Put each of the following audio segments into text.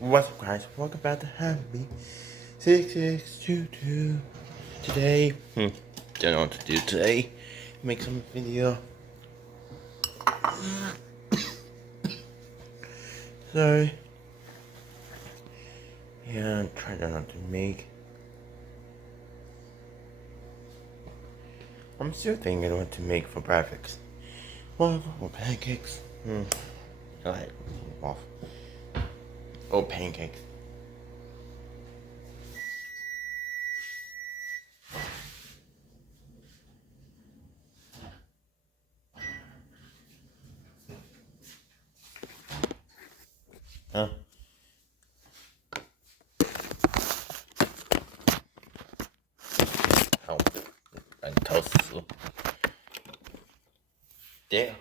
What's up, guys? Welcome back to Happy 6622. Today, don't know what to do today. Make some video. So, yeah, try not to make. I'm still thinking what to make for breakfast. Waffle or pancakes? I like waffle. Or pancakes. Huh? Oh, and toast. There.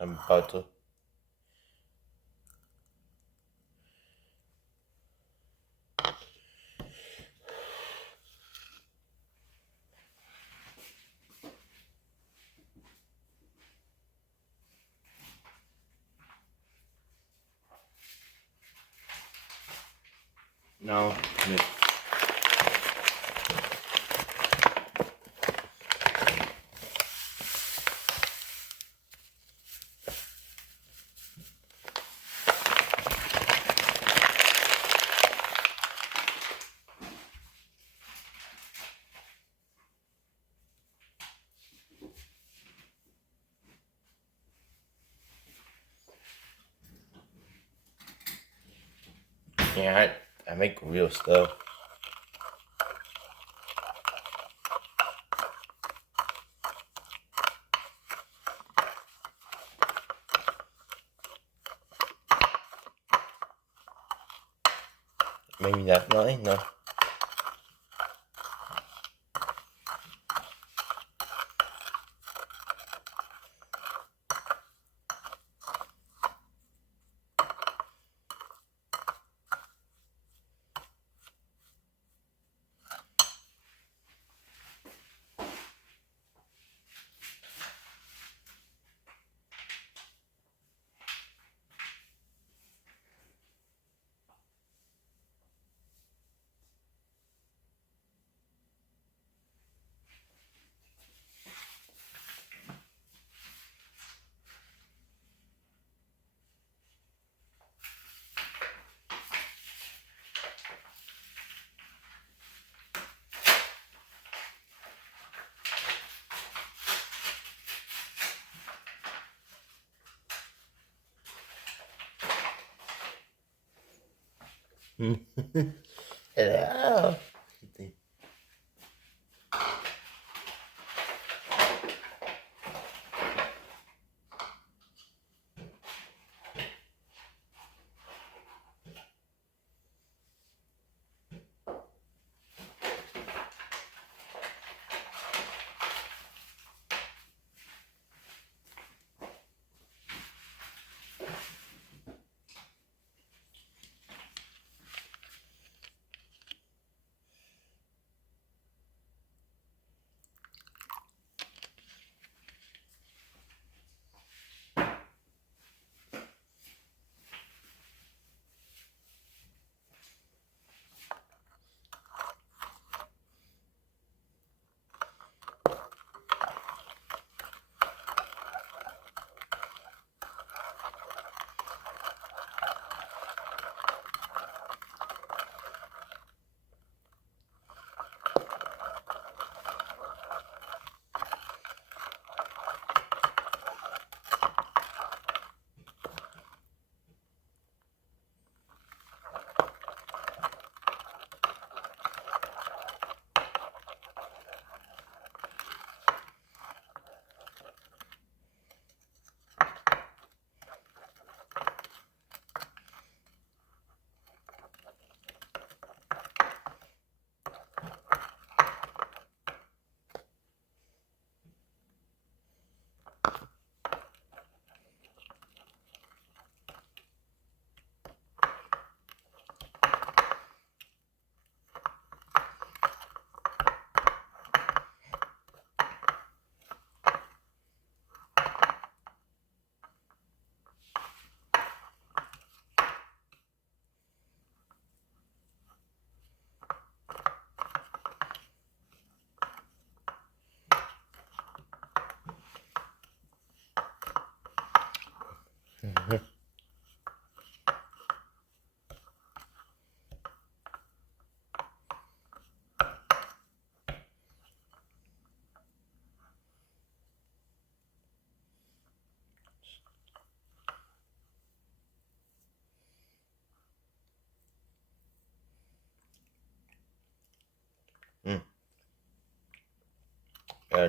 And butter. No, yeah, I make real stuff. Maybe that's not enough. Hello.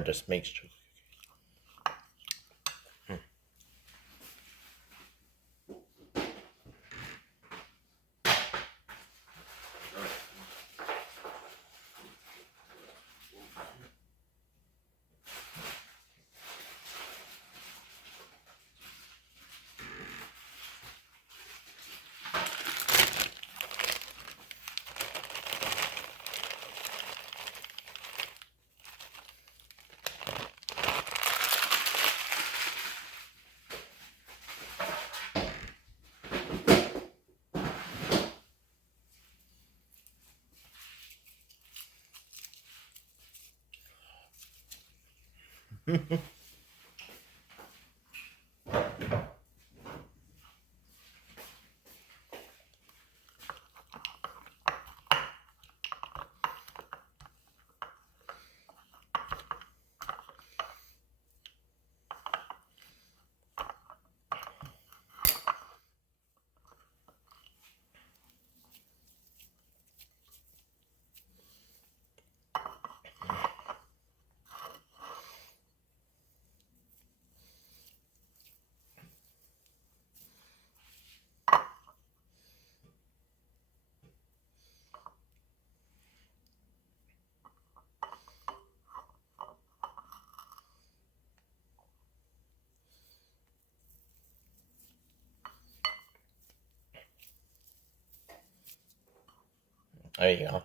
Just mixture. There you go.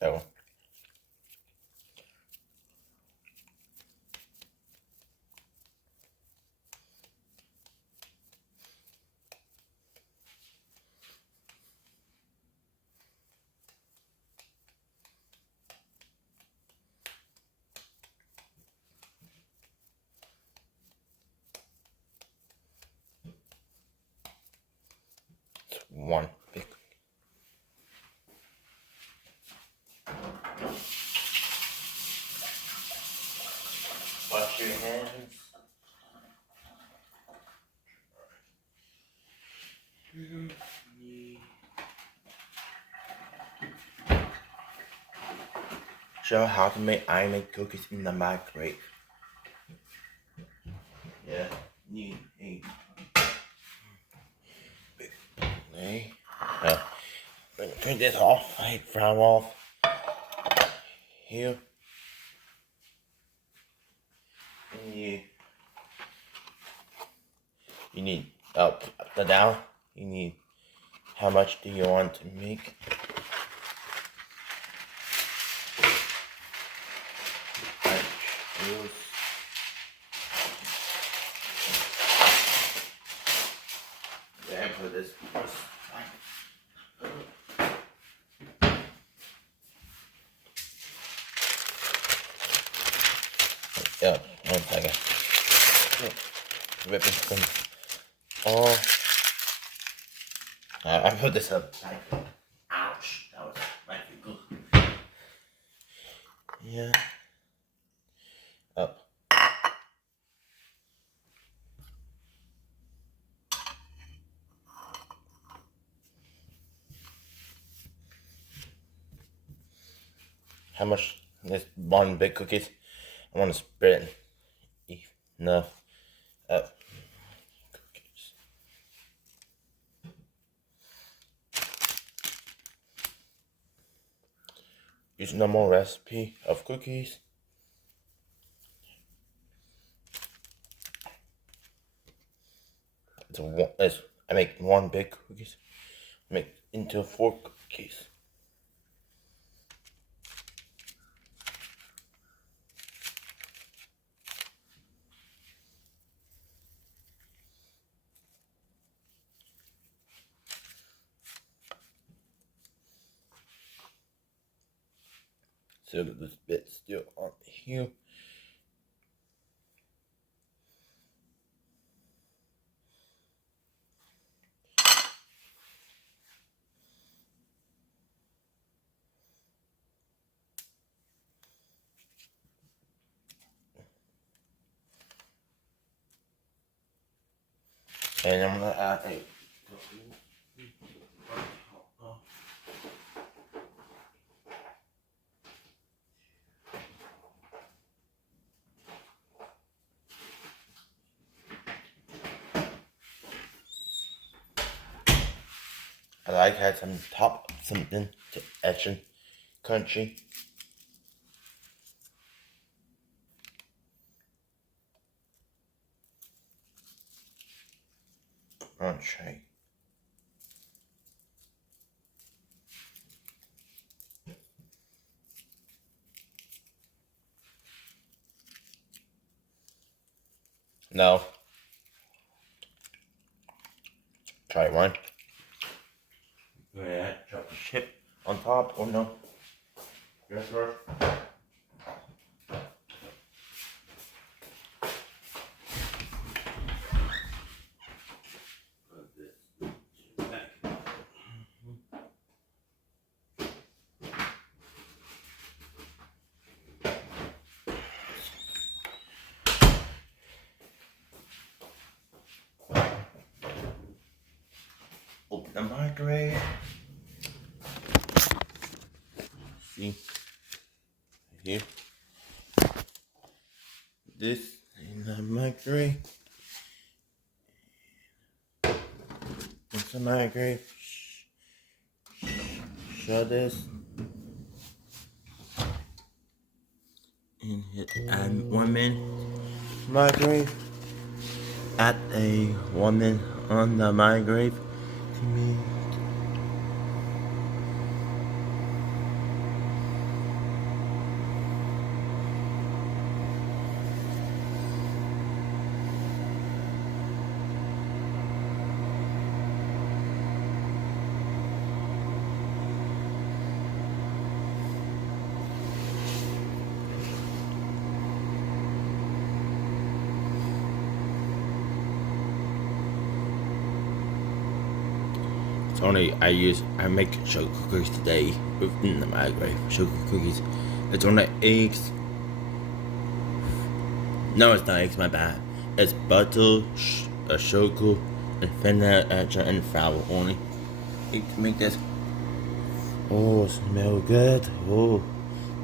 Oh. One big. Wash your hands. Show how to make I make cookies in the microwave. Yeah, need a big plate. Turn this off. I from off. Here. And you need up the down. You need how much do you want to make? Yeah, put this first. Yeah, 1 second. Whipping cream. Oh, I put this up. Ouch, that was like good. Yeah. Up. How much is one big cookies? I want to spread it enough. Up. Cookies. Use normal recipe of cookies. I make one big cookies. Make into 4 cookies. So this bit still on here. And I'm gonna add a I like had some top something to action country. Entree. No. Try one. Yeah, drop the chip on top or no? Yes, sir. Open the microwave. See here. This in the microwave. It's the microwave. Shut this. And hit add 1 minute microwave. Add a 1 minute on the microwave. To me. Only I make sugar cookies today within the microwave. Sugar cookies. It's only eggs. No, it's not eggs. My bad. It's butter, sugar, and vanilla extra and flour only. To make this. Oh, it smells good. Oh,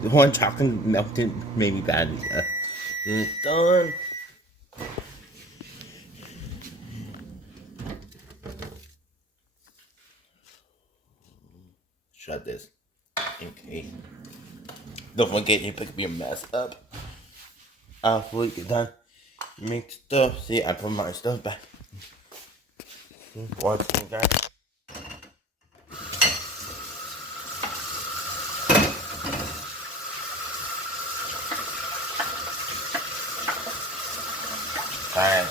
the one chocolate melted made me bad. It's done. Shut this. Okay. Don't forget you pick your mess up. After you get done, make stuff. See, I put my stuff back. Watch me, guys. Alright,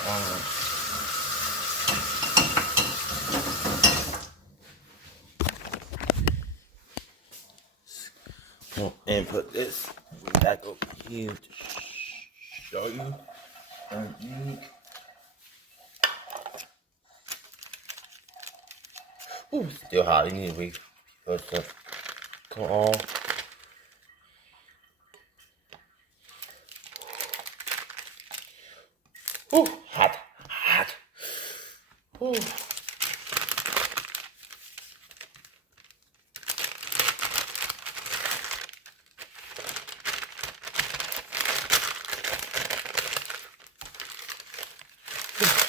and put this back over here to show you. Ooh, still hot. You need to wait for it to come off. Ooh, hot, hot. Ooh.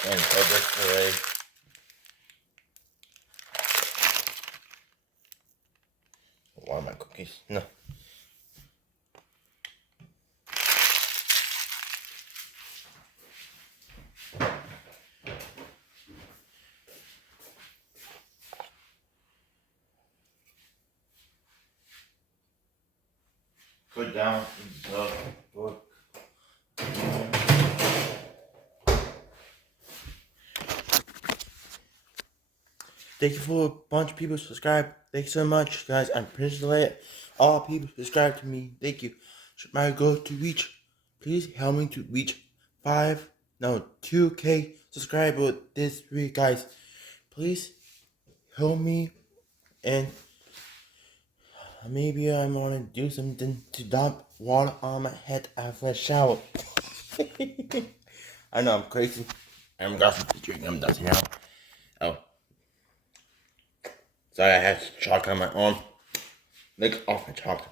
And put this away. One of my cookies. No. Put down the book. Thank you for a bunch of people subscribe. Thank you so much, guys. I'm appreciate all people subscribe to me. Thank you. Should my goal to reach? Please help me to reach 2K subscribers this week, guys. Please help me, and maybe I'm gonna do something to dump water on my head after a shower. I know I'm crazy. I'm got some drink. I'm dusty now. Oh. Sorry, I had chocolate on my arm. Lick off my chocolate.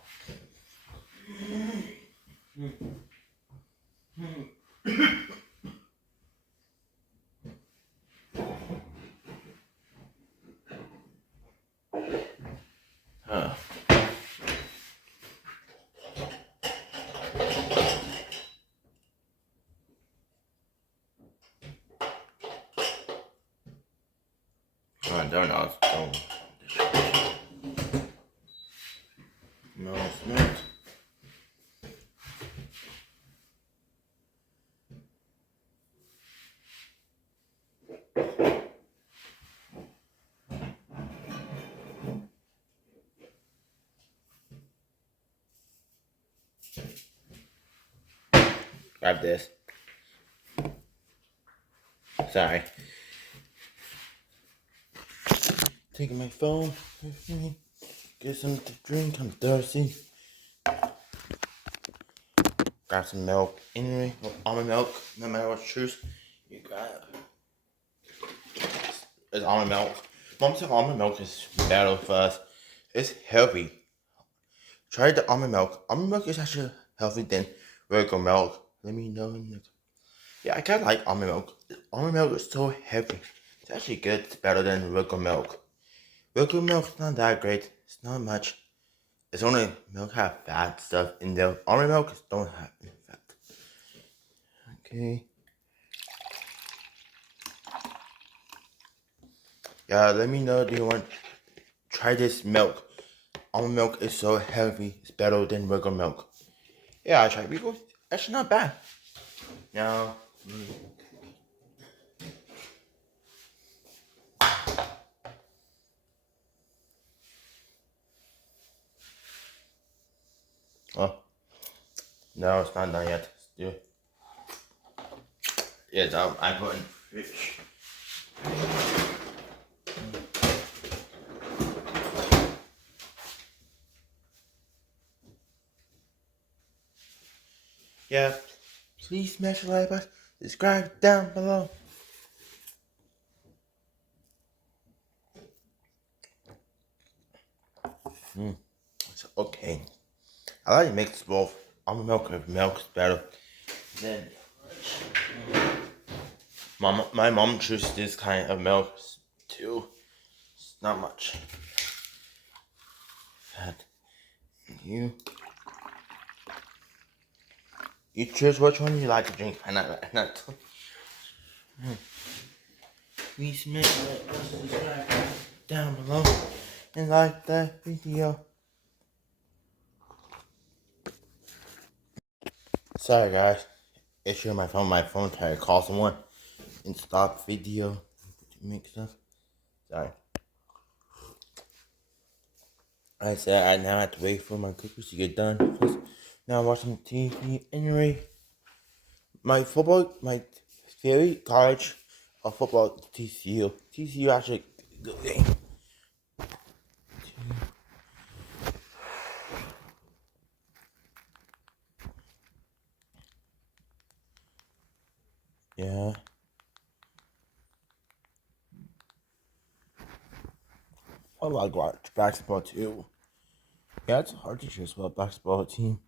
donuts. Oh. No, smooth. Grab this. Sorry. Taking my phone with me. Get something to drink. I'm thirsty. Grab some milk. Anyway, almond milk. No matter what you choose, you grab. It's almond milk. Mom said almond milk is better for us. It's healthy. Try the almond milk. Almond milk is actually healthy than regular milk. Let me know. Yeah, I kind of like almond milk. Almond milk is so healthy. It's actually good. It's better than regular milk. Regular milk is not that great. It's not much. It's only milk have fat stuff in there. Almond milk don't have any fat. Okay. Yeah, let me know. Do you want to try this milk? Almond milk is so healthy. It's better than regular milk. Yeah, I tried before. Actually not bad. Now. Oh. No, it's not done yet. Still. Yes, I put in the fridge. Yeah, please smash the like button, subscribe down below. It's okay. I like to mix both. Almond milk and milk is better. Then, my mom chooses this kind of milk too. It's not much fat. You choose which one you like to drink. Not. Please smash that button, subscribe down below, and like that video. Sorry guys, issue on my phone. My phone tried to call someone and stop video to make stuff. Sorry. I said I now have to wait for my cookies to get done. Plus, now I'm watching TV. Anyway, my favorite college of football, TCU. TCU actually good game. Yeah. I like watch basketball too. Yeah, it's hard to choose about basketball team.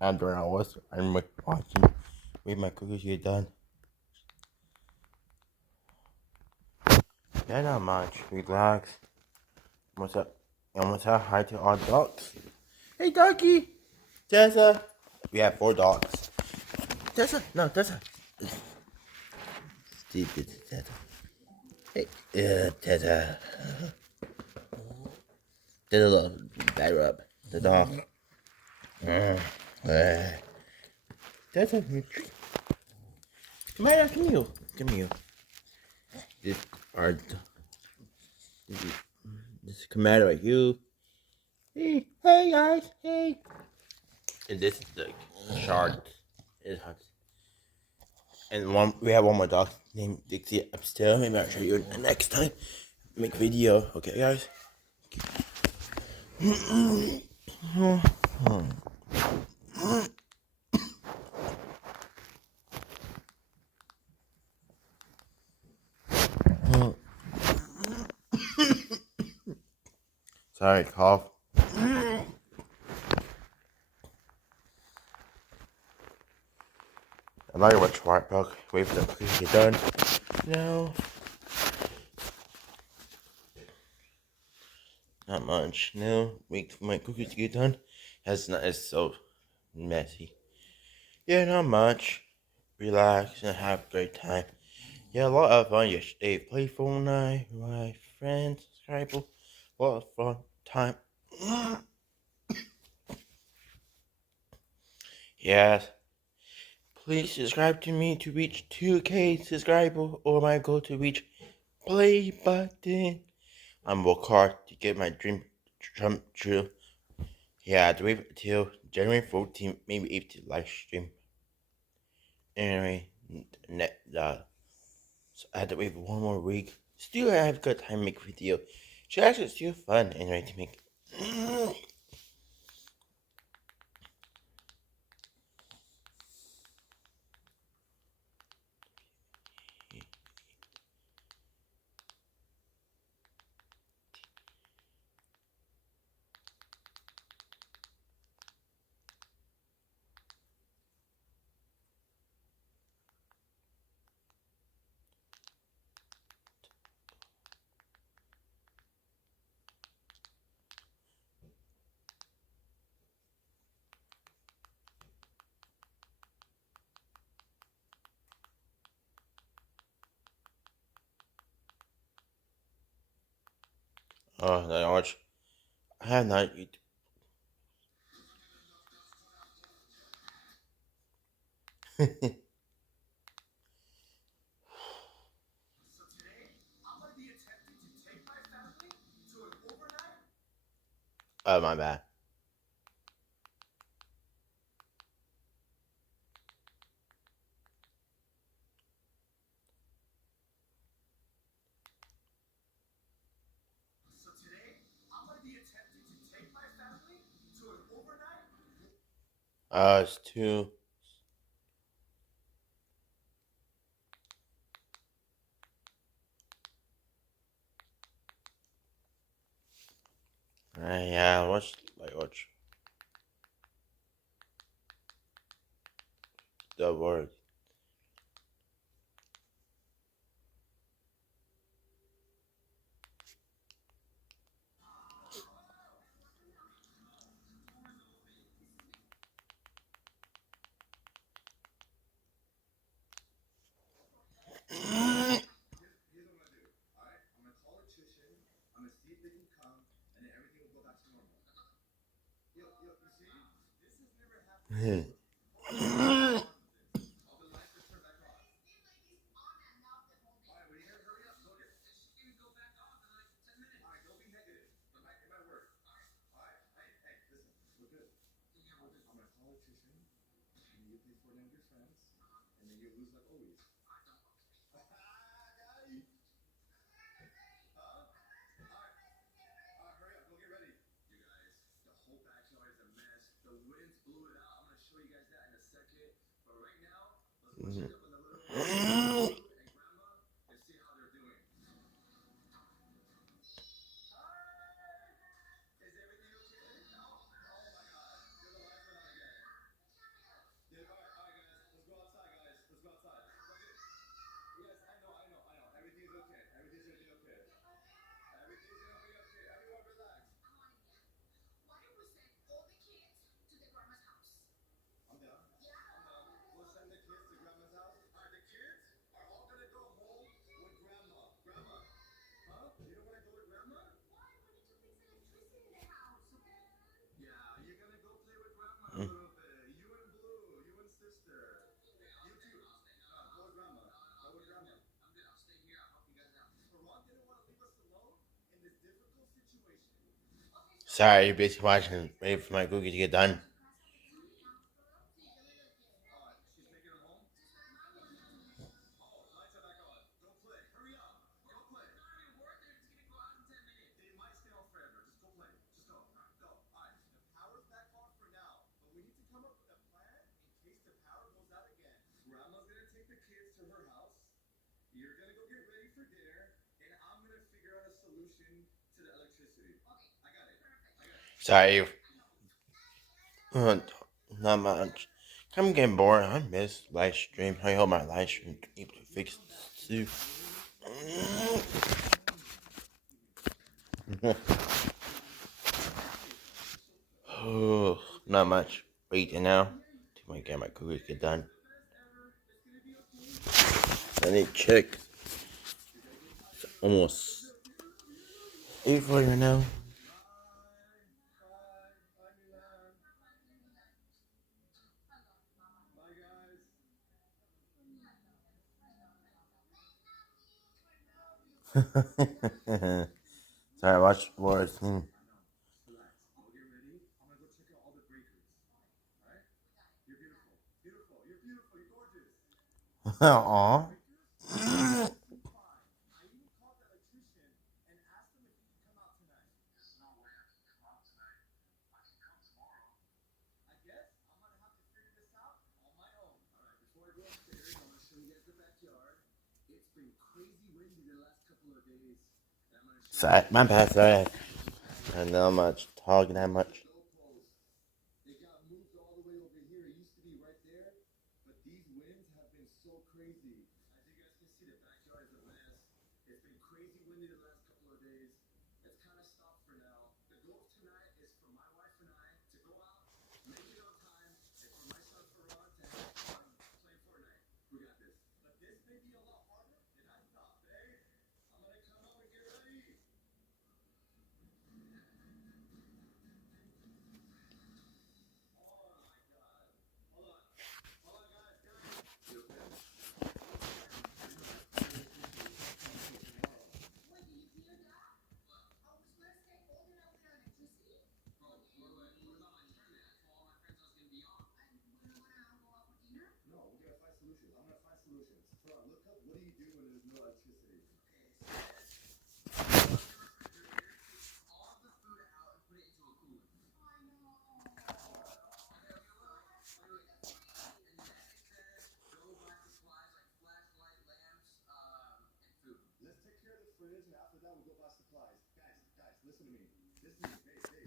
After hours, I'm watching. Wait, my cookies get done. Yeah, not much. Relax. What's up? And what's up? Hi to our dogs. Hey, doggy. Tessa. We have 4 dogs. Tessa. No, Tessa. Tessa. Hey, Tessa. Tessa, look. Back rub. The dog. Tessa, retreat. Come here, come here. Come here. This are this command right you. Hey guys, hey. And this is the shard. It's hot. And we have one more dog named Dixie upstairs. Maybe I'll show you next time. Make video. Okay guys. Sorry, cough. I like to watch White Book. Wait for the cookies to get done. No. Not much. No. Wait for my cookies to get done. It's so messy. Yeah, not much. relax, and have a great time. Yeah, a lot of fun yesterday. Played Fortnite with my friends, Skype. A lot of fun time. Yes. Please subscribe to me to reach 2K subscribers or my goal to reach play button. I'm work hard to get my dream come true. Yeah, I have to wait until January 14th, maybe 18th live stream. Anyway, so I had to wait for one more week. Still, I have good time to make video. So actually, it's still fun anyway to make. Oh, that much. I have not. Oh, my bad. It's too. Yeah, watch the word. Sorry, you're basically watching. Wait for my cookie to get done. Sorry. Uh, Not much. I'm getting bored. I miss live stream. I hope my live stream able to fix this too. Oh, not much. Waiting now. Till my get my cookies get done. I need check. It's almost April, you know. Sorry, watch words. Aw. Sorry, my bad, sorry. I know much talking that much.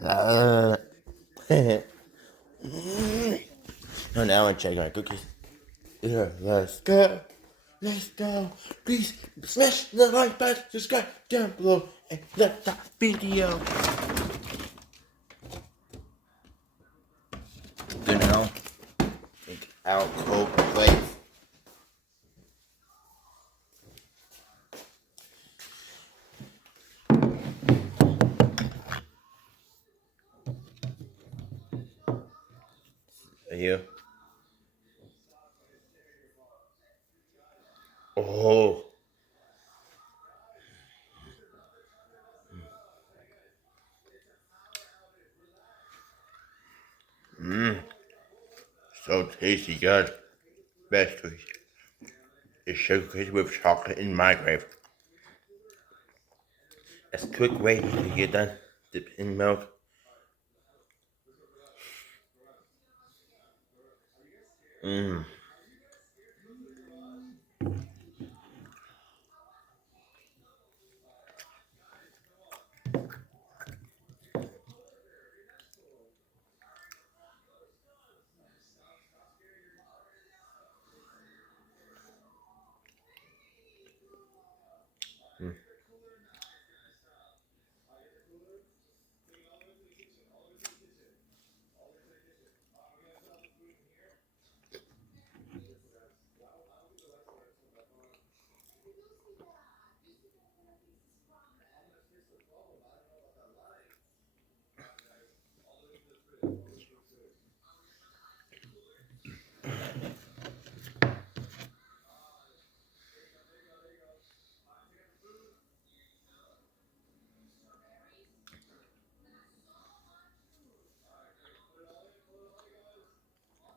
Uh, no, now I'm checking my cookies. Here, let's go. Let's go. Please smash the like button, subscribe down below, and like that video. Good now. Take out cold plate. Here. Oh. Mmm. So tasty, good. Best cookies. It's sugar cookies with chocolate in microwave. It's a quick way to get done. Dip in milk. Mmm.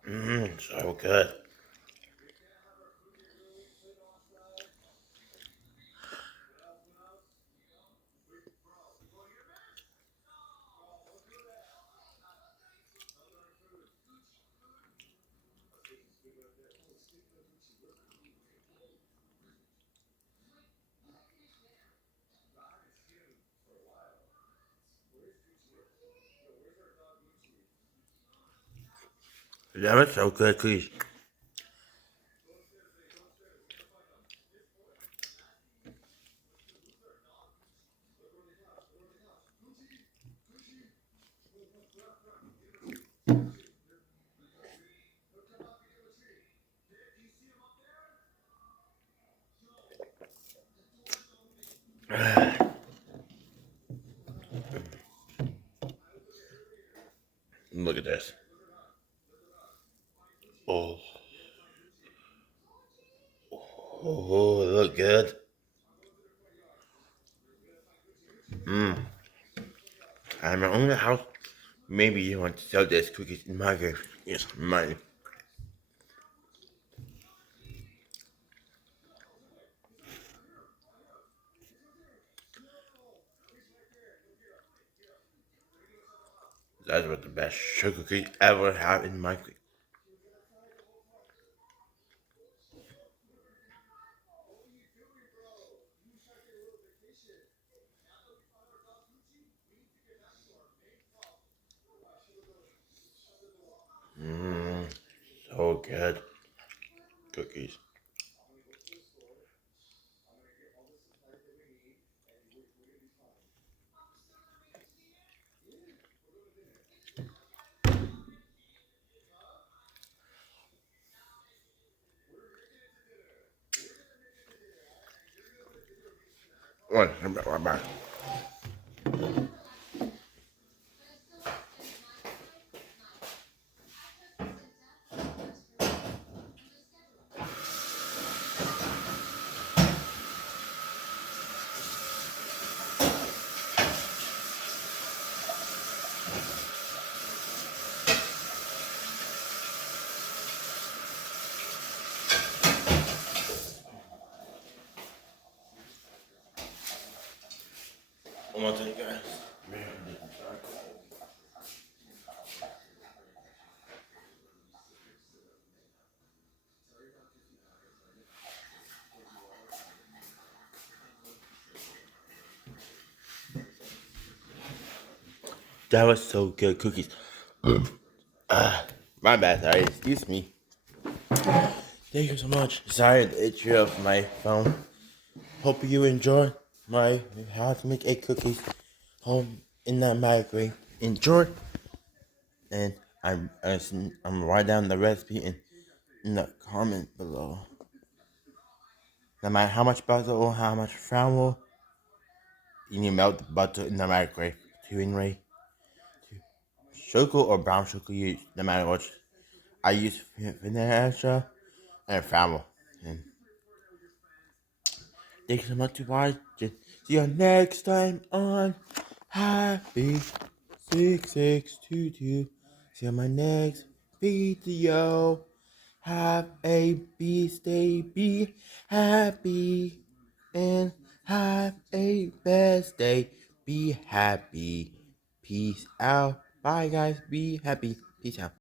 Mmm. So good. That was so good, cookies. Look at this. Oh, oh, it look good. I'm my own house. Maybe you want to sell this cookies in my grave. Yes, money. That's what the best sugar cookies ever have in my grave. So good. Cookies. What? Right back. One more thing, guys. That was so good, cookies. My bad, sorry. Excuse me. Thank you so much. Sorry, the issue of my phone. Hope you enjoy my how to make egg cookies home in that microwave. Enjoy, and I'm write down the recipe in the comment below. No matter how much butter or how much flour, you need to melt the butter in the microwave to enrich. Sugar or brown sugar, you no matter what. I use vanilla and flour. And thanks so much for watching. See you next time on Happy 6622. See you on my next video. Have a be happy, and have a best day. Be happy. Peace out. Bye, guys. Be happy. Peace out.